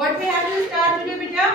What we have to start today, beta?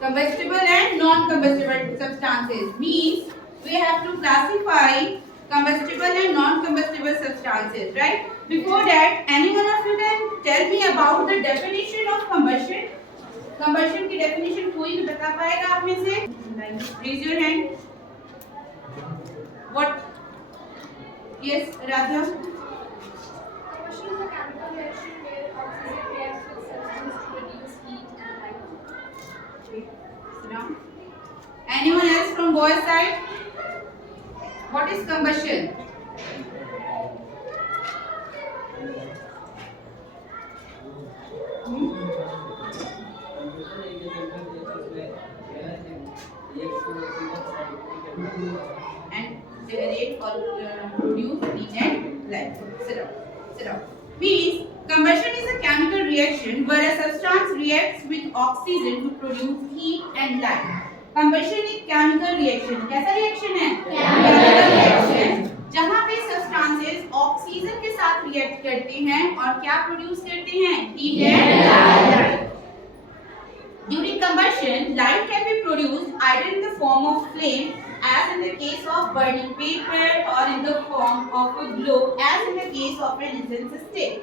Combustible and non-combustible substances means we have to classify combustible and non-combustible substances, right? Before that, any one of you can tell me about the definition of combustion? Combustion की definition कोई भी बता पाएगा आप में से? Raise your hand. What? Yes, Radha. Combustion is a chemical reaction where oxygen reacts with substance to produce heat and light. Okay, sit down. Anyone else from boys' side? What is combustion? And generate or produce heat and light. Sit down. Sit down. Means combustion is a chemical reaction where a substance reacts with oxygen to produce heat and light. Combustion एक chemical reaction. कैसा reaction है? Chemical reaction. जहाँ पे substances oxygen के साथ react करते हैं और क्या प्रोड्यूस करते हैं? Heat and light. During combustion, light can be produced either in the form of flame, as in the case of burning paper, or in the form of a glow, as in the case of an incense stick.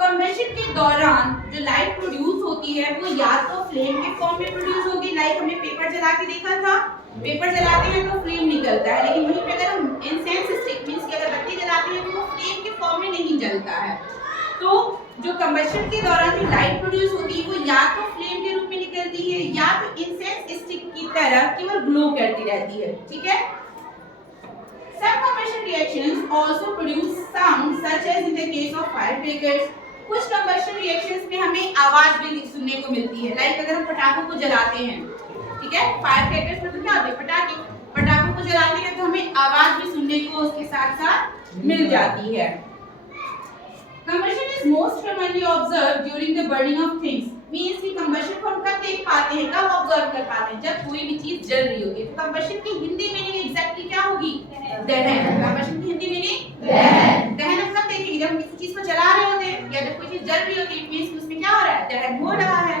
Combustion के दौरान जो light produce होती है वो या तो flame के form में प्रोड्यूस होगी, लाइक हमने पेपर जला के देखा था, पेपर जलाते हैं तो फ्लेम निकलता है, लेकिन वहीं पे अगर हम इंसेंस स्टिक मींस की अगरबत्ती जलाते हैं तो वो फ्लेम के फॉर्म में नहीं जलता है। तो जो कम्बशन के दौरान जो लाइट प्रोड्यूस होती है वो या तो फ्लेम के रूप में निकलती है या तो इंसेंस स्टिक की तरह केवल ग्लो करती रहती है, ठीक है। Some combustion reactions also produce sound, such as in the case of firecrackers. कुछ combustion reactions में हमें आवाज भी सुनने को मिलती है, लाइक अगर हम पटाखों को जलाते हैं, ठीक है, फायरक्रैकर्स में तो क्या होते हैं पटाखे, पटाखों को जलाते हैं तो हमें आवाज भी सुनने को उसके साथ साथ मिल जाती है। Combustion is most commonly observed during the burning of things. Means कि combustion को हम कब देख पाते हैं, कब ऑब्जर्व कर पाते हैं, जब कोई भी चीज जल रही होगी। तो combustion की हिंदी मीनिंग एग्जैक्टली क्या होगी? दहन। combustion की हिंदी मीनिंग दहन। दहन हम कब देखेंगे? जब हम किसी चीज को जला रहे होते हैं या जब कोई चीज जल रही होती है, मींस उसमें क्या हो रहा है? दहन हो रहा है।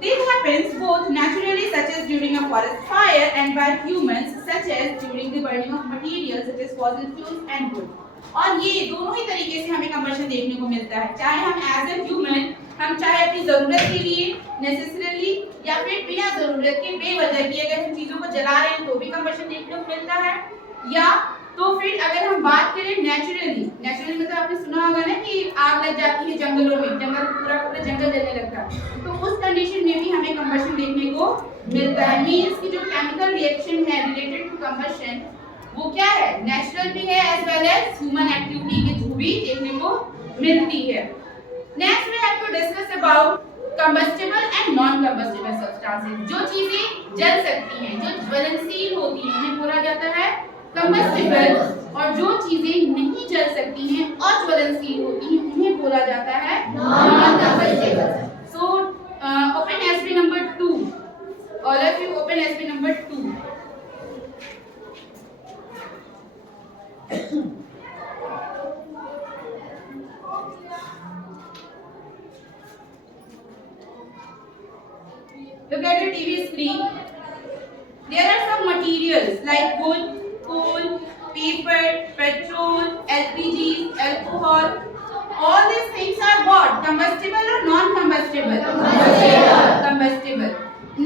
This happens both naturally, such as during a forest fire, and by humans, such as during the burning of materials such as fossil fuels and wood. और ये दोनों ही तरीके से हमें कंबशन देखने को मिलता है, चाहे हम एज ए ह्यूमन हम चाहे अपनी जरूरत के लिए नेसेसरीली या फिर बिना जरूरत के बेवजह की अगर हम चीजों को जला रहे हैं तो भी कंबशन देखने को मिलता है, या तो फिर अगर हम बात करें नेचुरली मतलब आपने सुना होगा ना कि आग लग जाती है जंगलों में, जंगल पूरा जंगल जलने लगता है, तो उस कंडीशन में भी हमें कंबशन देखने को मिलता है। मींस की जो केमिकल रिएक्शन है रिलेटेड टू कंबशन वो क्या है? नेचुरल भी है as well as human activity के थ्रू भी देखने को मिलती है। Next we have to discuss about combustible and non combustible substances. जो चीजें जल सकती हैं, जो ज्वलनशील होती हैं, उन्हें बोला जाता है कंबस्टिबल, और जो चीजें नहीं जल सकती हैं, अज्वलनशील होती हैं, उन्हें बोला जाता है non combustible. So open SP number 2, all of you open SP number 2। Look at the TV screen. There are some materials like wood, coal, paper, petrol, LPG, alcohol. All these things are what? Combustible or non-combustible? Combustible.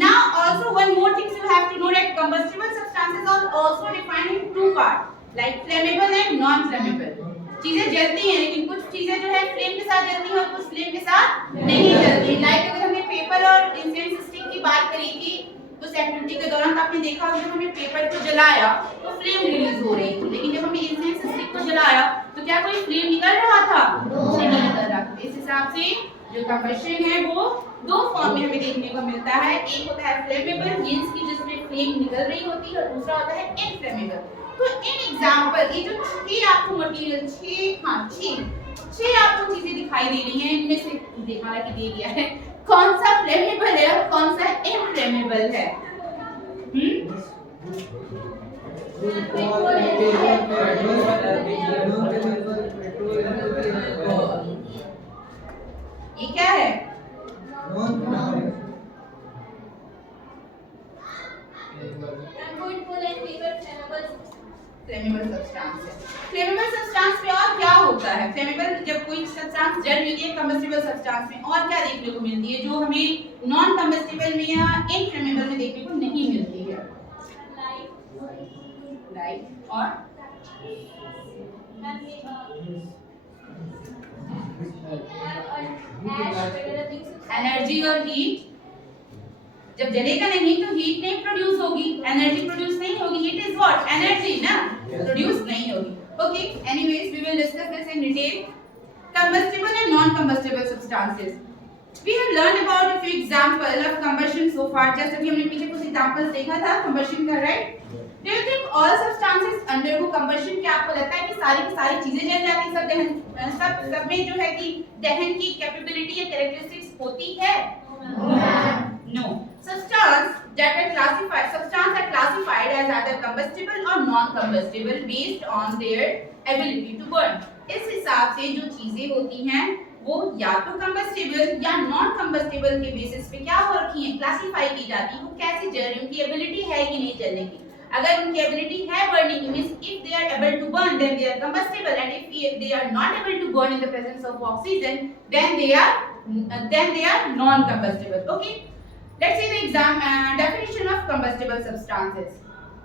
Now also one more thing you have to know that combustible substances are also defined in two parts, like flammable and non-flammable. चीजें जलती हैं लेकिन कुछ चीजें जो है flame के साथ जलती हैं और कुछ फ्लेम के साथ नहीं जलती। लाइक अगर हमने पेपर और इंसेंस स्टिक की बात करी थी उस एक्टिविटी के दौरान, तो आपने देखा जब हमने पेपर को जलाया तो फ्लेम रिलीज हो रही थी, लेकिन जब हमने इंसेंस स्टिक को जलाया तो क्या कोई फ्लेम निकल रहा था? नहीं निकल रहा था। इस हिसाब से जो कंबशन है वो दो फॉर्म में हमें देखने को मिलता है। एक होता है फ्लेमेबल मींस की जिसमें फ्लेम निकल रही होती है, और दूसरा होता है इनफ्लेमेबल। तो इन एग्जांपल ये जो 6 आपको मटेरियल 6 आपको चीजें दिखाई दे रही हैं, इनमें से देखा कि दे दिया है कौन सा फ्लेमेबल है और कौन सा इनफ्लेमेबल है। ये क्या है? Unfruitful and paper flammable. Flammable substance है। फ्लेमेबल सब्सटेंस में और क्या होता है? फ्लेमेबल जब कोई सब्सटेंस जल रही है कंबस्टिबल सब्सटेंस में और क्या देखने को मिलती है जो हमें नॉन कंबस्टिबल में या इनफ्लेमेबल में देखने को नहीं मिलती है? लाइट और एनर्जी और हीट। जब जलेगा नहीं तो हीट नहीं प्रोड्यूस होगी, एनर्जी प्रोड्यूस नहीं होगी। Heat is what? एनर्जी ना, प्रोड्यूस नहीं होगी। Okay, anyways we will discuss this in detail. Combustible and non combustible substances. We have learned about a few examples of combustion so far. जैसे कि हमने पीछे कुछ एग्जांपल्स देखा था combustion का, right? Do you think all substances undergo combustion? क्या आपको लगता है कि सारी की सारी चीजें जल जाती हैं? सब दहन सब में जो है कि दहन की कैपेबिलिटी या कैरेक्टरिस्टिक्स होती है? No. Substances are classified as either combustible or non-combustible based on their ability to burn. इस हिसाब से जो चीजें होती हैं वो या तो कंबस्टिबल या नॉन कंबस्टिबल के बेसिस पे क्या हो रखी हैं, क्लासिफाई की जाती है। वो कैसे जल रही है, उनकी एबिलिटी है कि नहीं जलने की। अगर उनकी एबिलिटी है बर्निंग की, means if they are able to burn then they are combustible, and if they are not able to burn in the presence of oxygen then they are non combustible. Okay, let's see the definition of combustible substances.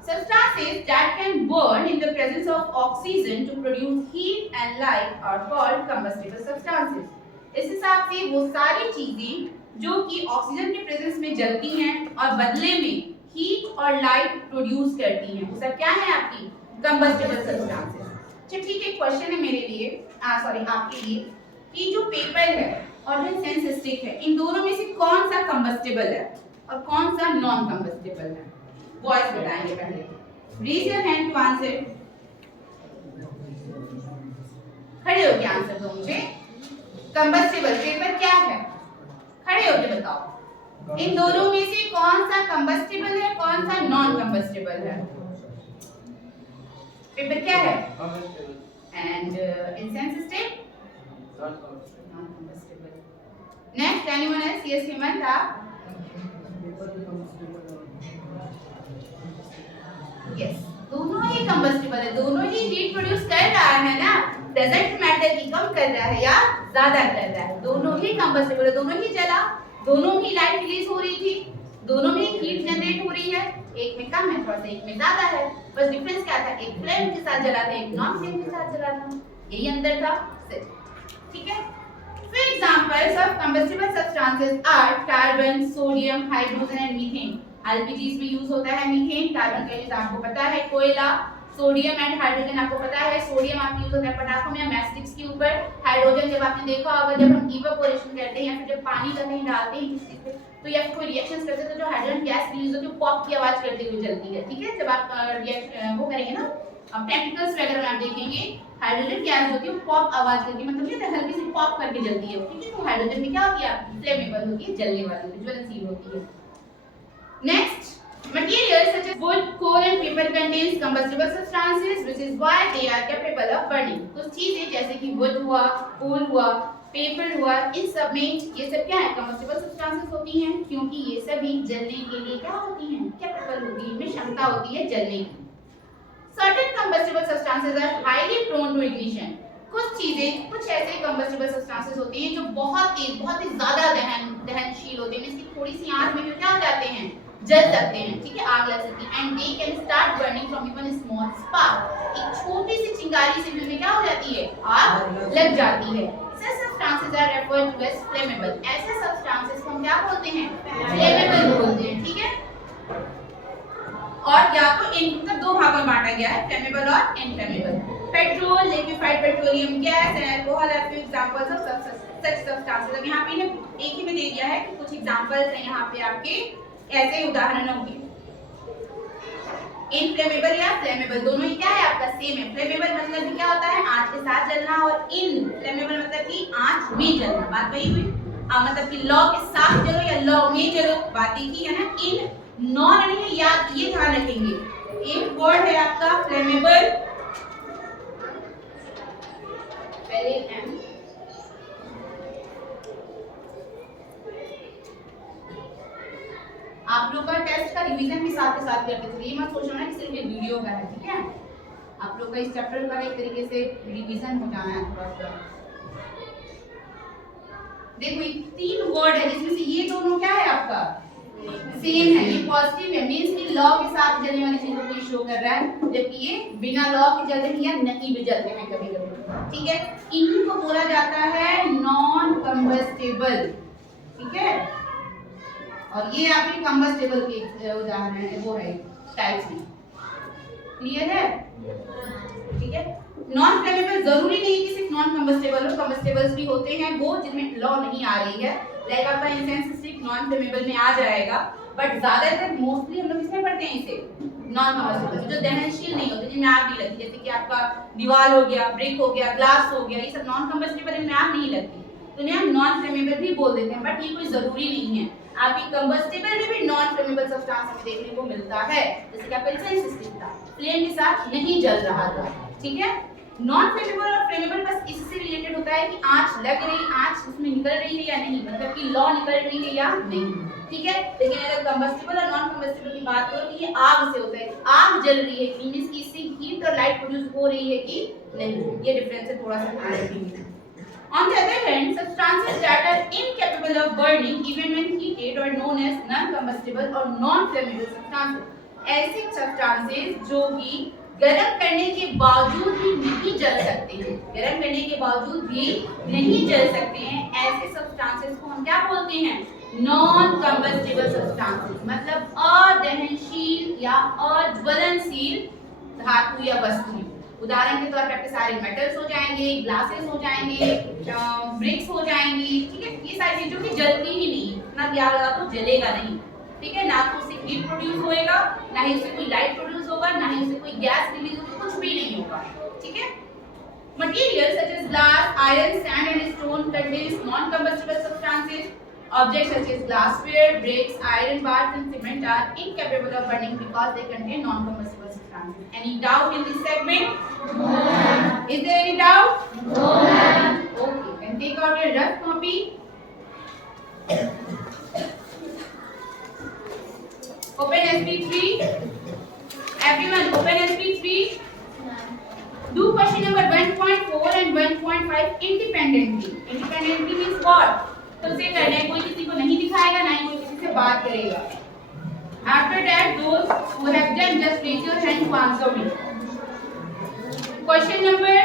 Substances that can burn in the presence of oxygen to produce heat and light are called combustible substances. इस हिसाब से वो सारी चीजें जो कि oxygen के presence में जलती हैं और बदले में हीट और लाइट प्रोड्यूस करती हैं, वो सब क्या है आपकी कंबस्टिबल सब्सटेंसेस। अच्छा ठीक है, क्वेश्चन है मेरे लिए, सॉरी आपके लिए, कि जो पेपर है और जो सेंस स्टिक है, इन दोनों में से कौन सा कंबस्टिबल है और कौन सा नॉन कंबस्टिबल है? बॉयज बताएंगे पहले। Raise your hand to answer. खड़े होकर आंसर दो मुझे। कंबस्टिबल पेपर क्या है? खड़े होकर बताओ। इन दोनों में से कौन सा कंबस्टिबल है, कौन सा नॉन कंबस्टिबल है? पेपर क्या है? And incense stick non combustible. Next, anyone else? Yes Hemant, आप? यस, दोनों ही कंबस्टिबल है, दोनों ही हीट प्रोड्यूस कर रहा है ना, डजंट मैटर कि कम कर रहा है या ज्यादा कर रहा है, दोनों ही कंबस्टिबल है, दोनों ही जला, दोनों में लाइट रिलीज हो रही थी, दोनों में हीट जनरेट हो रही है, एक में कम है थोड़ा सा, एक में ज्यादा है, बस डिफरेंस क्या था, एक फ्लेम के साथ जला था, एक नॉन फ्लेम के साथ जला था, यही अंतर था। ठीक है, for examples of combustible substances are carbon, sodium, hydrogen and methane. एलपीजीज में यूज होता है मीथेन, कार्बन का यूज आपको पता है कोयला, सोडियम एंड हाइड्रोजन आपको पता है, सोडियम आपको यूज होता है पटाखों में, मैस्टिक्स के ऊपर, हाइड्रोजन जब आपने देखा होगा जब हम इवेपोरेशन करते हैं या फिर जब पानी का कहीं डालते हैं किसी चीज पे तो या कोई रिएक्शंस करते हैं तो जो हाइड्रोजन गैस रिलीज होती है पॉप की आवाज करते हुए जलती है। ठीक है, जब आप रिएक्शन वो करेंगे ना, अब प्रैक्टिकल्स वगैरह में आप देखेंगे हाइड्रोजन गैस होती है पॉप आवाज करती है, मतलब ये हल्की सी पॉप करके जलती है। ठीक है, तो हाइड्रोजन में क्या होती है, फ्लेमेबल होती है, जलने वाली, ज्वलनशील होती है। Next, materials such as wood, coal and paper contains combustible substances which is why they are capable of burning. कुछ चीजें जैसे कि wood हुआ, coal हुआ, paper हुआ, इन सब में ये सब क्या है, combustible substances होती हैं क्योंकि ये सभी जलने के लिए क्या होती हैं, capable होती है, इनमें क्षमता होती है जलने की। Certain combustible substances are highly prone to ignition. कुछ चीजें, कुछ ऐसे combustible substances होती हैं जो बहुत ही ज्यादा दहनशील होते हैं, इसकी थोड़ी सी आंच में क्या हो जाते हैं, जल सकते हैं। ठीक है, आग लग सकती है, and they can start burning from even small spark, एक छोटी सी चिंगारी से भी उनमें क्या हो जाती है, आग लग जाती है। Such substances are referred to as flammable. ऐसे substances को हम क्या बोलते हैं, flammable बोलते हैं। ठीक है, और या तो इनको दो भागों में बांटा गया है, फ्लेमेबल और inflammable. Petrol, liquefied petroleum gas and alcohol are few examples of such substances. अब यहाँ पे एक ही में दे दिया है कि कुछ एग्जांपल्स हैं यहाँ पे आपके ऐसे उदाहरणों के। इनफ्लेमेबल या फ्लेमेबल दोनों ही क्या है आपका सेम है। फ्लेमेबल मतलब कि क्या होता है, आंच के साथ जलना, और इनफ्लेमेबल मतलब कि आंच में जलना, बात वही हुई। मतलब कि लौ के साथ जलो या लौ में जलो, बात एक ही है ना। इन नॉन नहीं, याद ये ध्यान रखेंगे, एक वर्ड है आपका फ्लेमेबल, पहले एम आप लोग का टेस्ट का रिवीजन भी साथ के साथ करते थे, ये मत सोचना ना कि सिर्फ ये वीडियो का है, ठीक है। आप लोग का इस चैप्टर का एक तरीके से रिवीजन हो जाना है थोड़ा सा। देखो ये 3 वर्ड है जिसमें से ये दोनों क्या है आपका सेम है, ये पॉजिटिव है, मींस कि लॉ के साथ चलने वाली चीजों को शो कर रहा है, जबकि ये बिना लॉ के चल रही है, नहीं भी चलते हैं कभी-कभी, ठीक है। इन्हीं को बोला जाता है नॉन कंबस्टेबल, ठीक है। और ये आपके कंबस्टेबल के उदाहरण है, वो है टाइप्स में, क्लियर है, ठीक है। नॉन फ्लेमेबल जरूरी नहीं कि सिर्फ नॉन कंबस्टेबल हो, कंबस्टेबल्स भी होते हैं वो जिनमें लॉ नहीं आ रही है, लाइक आपका इंसेंस स्टिक नॉन फ्लेमेबल में आ जाएगा, बट ज्यादातर मोस्टली हम लोग इसमें पढ़ते हैं इसे नॉन कंबस्टेबल, जो दहनशील नहीं होते, जिनमें आग नहीं लगती, जैसे कि आपका दीवार हो गया, ब्रिक हो गया, ग्लास हो गया, ये सब नॉन कंबस्टेबल, इनमें आग नहीं लगती, तो इन्हें हम नॉन फ्लेमेबल भी बोल देते हैं, बट ये कोई जरूरी नहीं है। आपकी कंबस्टेबल में भी नॉन फ्लेमेबल सब्सटेंस हमें देखने को मिलता है, जैसे कि आपका इंसेंस स्टिक था, फ्लेम के साथ नहीं जल रहा था, ठीक है। नॉन फ्लेमेबल और फ्लेमेबल बस इससे रिलेटेड होता है कि आंच लग रही, आंच उसमें निकल रही है या नहीं, मतलब कि लॉ निकल रही है या नहीं, ठीक है। लेकिन अगर कंबस्टेबल और नॉन कंबस्टेबल की बात करो तो ये आग से होता है, आग जल रही है मींस कि इससे हीट और लाइट प्रोड्यूस हो रही है कि नहीं, ये डिफरेंस है, थोड़ा सा ध्यान रखेंगे। On the other hand, substances that are incapable of burning even when heated are known as non-combustible or non-flammable substances. ऐसे substances जो कि गर्म करने के बावजूद भी नहीं जल सकते हैं, गर्म करने के बावजूद भी नहीं जल सकते हैं, ऐसे substances को हम क्या बोलते हैं, non-combustible substances, मतलब अदहनशील या अज्वलनशील धातु या वस्तु। उदाहरण के तौर पे आपके सारे मेटल्स हो जाएंगे, ग्लासेस हो जाएंगे, ब्रिक्स हो जाएंगी, ठीक है। ये सारी चीजों की जलती ही नहीं, इतना भी आग लगा तो जलेगा नहीं, ठीक है। ना तो उससे हीट प्रोड्यूस होएगा, ना ही उससे कोई लाइट प्रोड्यूस होगा, ना ही उससे कोई गैस रिलीज होगा, कुछ भी नहीं होगा, ठीक है। Materials such as glass, iron, sand and stone contains non-combustible substances. Objects such as glassware, bricks, iron bars and cement are incapable of burning because they contain non-combustible substances. Any doubt in this segment? No. Is there any doubt? No. Okay, then take out your rough copy. Open SP3. Everyone, open SP3. Do question number 1.4 and 1.5 independently. Independently means what? तो से करना है, कोई किसी को नहीं दिखाएगा, ना ही कोई किसी से बात करेगा। After that, those who have done, just raise your hand to answer me. Question number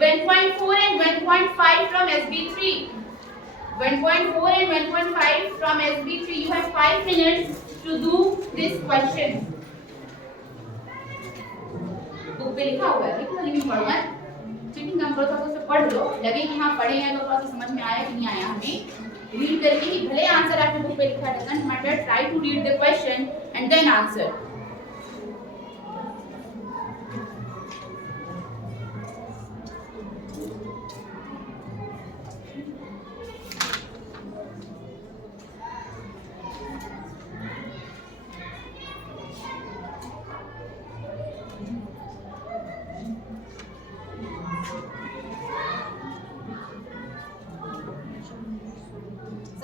1.4 and 1.5 from SB3. 1.4 and 1.5 from SB3. You have 5 minutes to do this question. Book पे लिखा हुआ है, देखो नहीं पढ़ना है, चीटिंग कम करो, तो उसे पढ़ लो, लगे कि हाँ पढ़े हैं तो थोड़ा सा समझ में आया कि नहीं आया, हमें रीड करके ही, भले आंसर आपके बुक पे लिखा है, doesn't matter, try to read the question and then answer.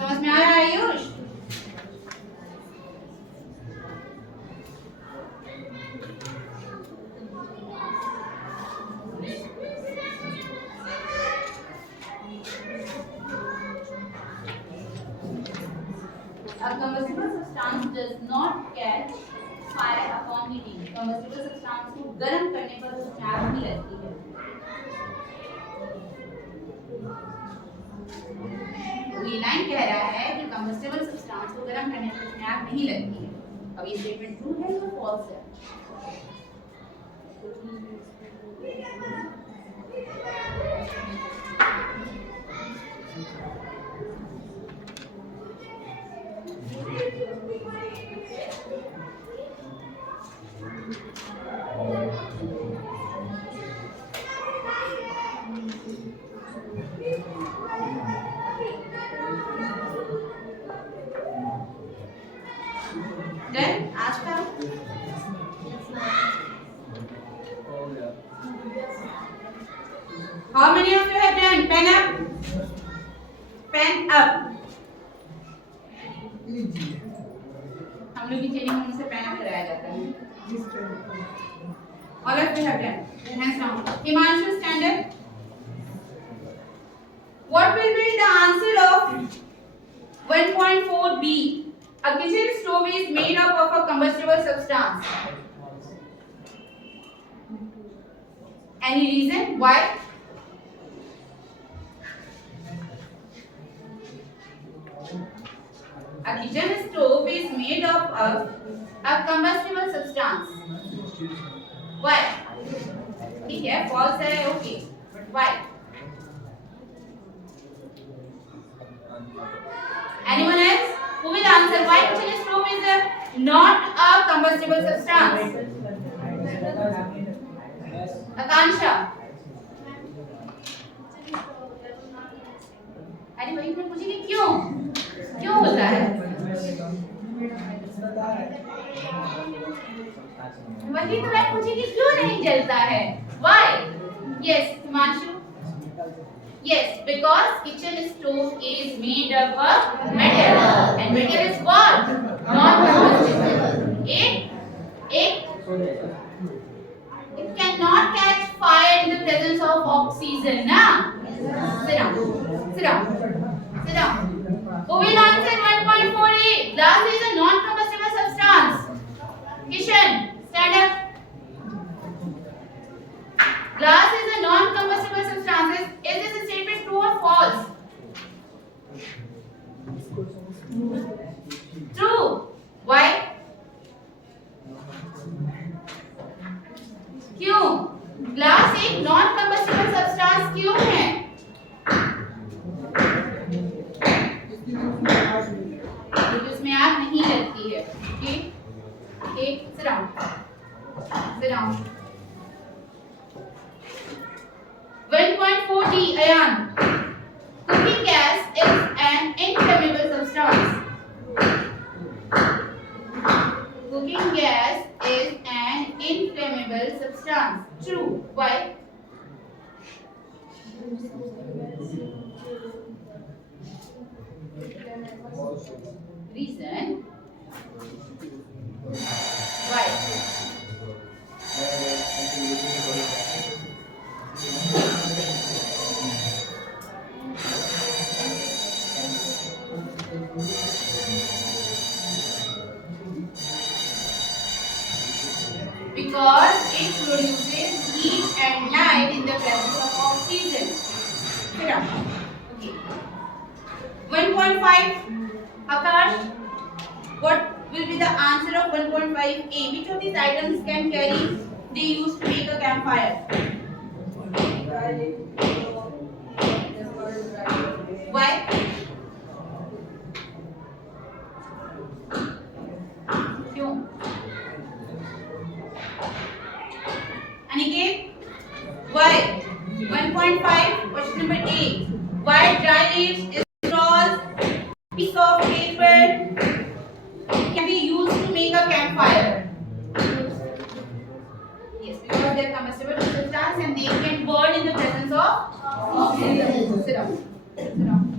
समझ में आ रहा है Ayush? A combustible substance does not catch fire upon heating. Combustible substance को गर्म करने पर उसमें आग नहीं लगती है। ये लाइन कह रहा है कि कंबस्टेबल सब्सटेंस को गर्म करने पर उसमें आग नहीं लगती है। अब ये स्टेटमेंट ट्रू है या फॉल्स है? Done? आज का How many of you have done? Pen up. Pen up. हम जो कि चेनी होने से पहले कराया जाता है. All of you have done. Hands down. Himanshu, stand up. What will be the answer of 1.4b? A kitchen stove is made up of a combustible substance. Any reason why? A kitchen stove is made up of a combustible substance. Why? ठीक है, false है, okay. But why? Anyone else? Who will answer why kitchen stove is not a combustible substance? Akansha. अरे वही मैं पूछी कि क्यों होता है? वही तो मैं पूछी कि क्यों नहीं जलता है? Why? Yes, Himanshu. Yes, because kitchen stove is made of a metal, and metal is what? Non-combustible. It cannot catch fire in the presence of oxygen, na? Sit down. Sit down. Sit down. Who will answer 1.48? Glass is a non-combustible substance. Kishan, stand up. Glass is a non-combustible substance. Is this statement true or false? True. Why? क्यों? Glass एक non-combustible substance क्यों है? क्योंकि उसमें आग नहीं लगती है. Okay? Okay, sit down. Sit down. 1.4d, Ayan. Cooking gas is an inflammable substance. Cooking gas is an inflammable substance. True. Why? Reason? Why? Because it produces heat and light in the presence of oxygen. Sit down. Okay. 1.5. Akash, what will be the answer of 1.5a? Which of these items can carry they used to make a campfire? Why? क्यों? Aniket, why? 1.5, question number A. Why dry leaves, straws, piece of paper can be used to make a campfire? Yes, because they are combustible substance and they can burn in the presence of oxygen. Sit down. Sit down.